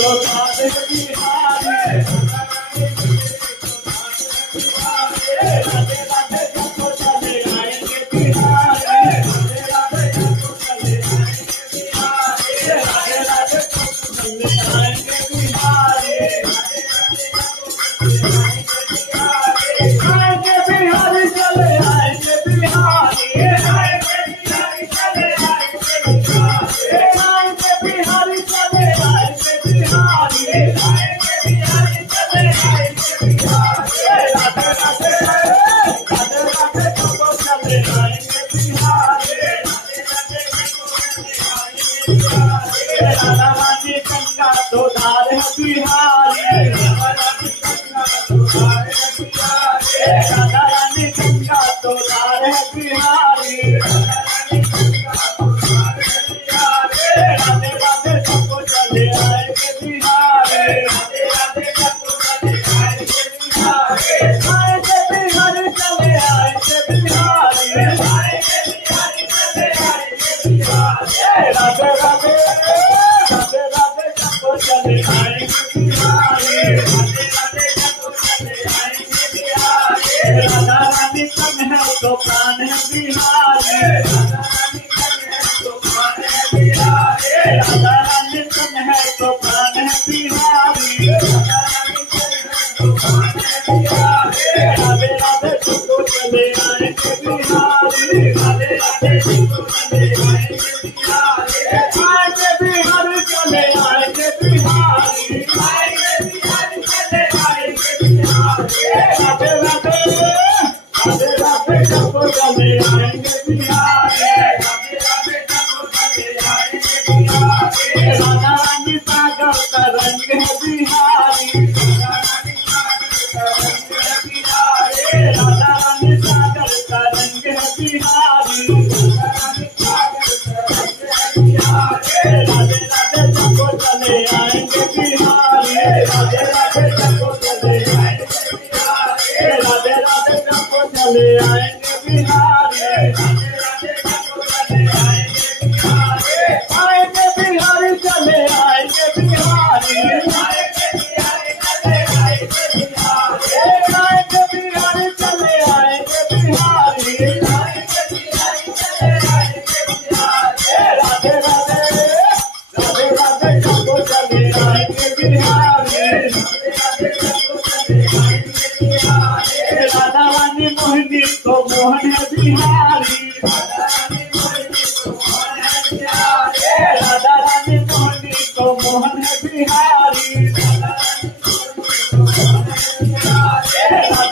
तो दाद है बिहारी राधे राधे जब चले आएंगे बिहारी राधे राधे जब चले आएंगे बिहारी राधे राधे जब चले आएंगे बिहारी आएंगे बिहारी चले आएंगे बिहारी आएंगे बिहारी चले आएंगे बिहारी राधे राधे राधे राधे जब चले आएंगे बिहारी राधा रानी गंगा तो धार है बिहारी राधा रानी गंगा तो धार है बिहारी राधे राधे सबको चले आएंगे बिहारी आएंगे बिहारी चले आएंगे बिहारी राधे राधे राधे राधे सबको चले आएंगे बिहारी राधा रानी तन है तो प्राण है बिहारी राधा रानी तन है तो प्राण है बिहारी राधे राधे सबको चले आएंगे बिहारी राधे राधे सबको चले आएंगे बिहारी आएंगे बिहारी चले आएंगे बिहारी राधे राधे राधे राधे सबको चले आएंगे बिहारी राधा रानी सागर का रंग है बिहारी राधा रानी सागर का रंग है बिहारी राधे राधे सबको चले आएंगे बिहारी राधे राधे सबको चले आएंगे बिहारी राधे राधे सबको चले आएंगे बिहारी आएंगे बिहारी चले आएंगे बिहारी आएंगे बिहारी चले आएंगे बिहारी राधे राधे राधे राधे सबको चले आएंगे बिहारी राधा रानी मोहिनी तो मोहन है बिहारी राधा रानी मोहिनी तो मोहन है बिहारी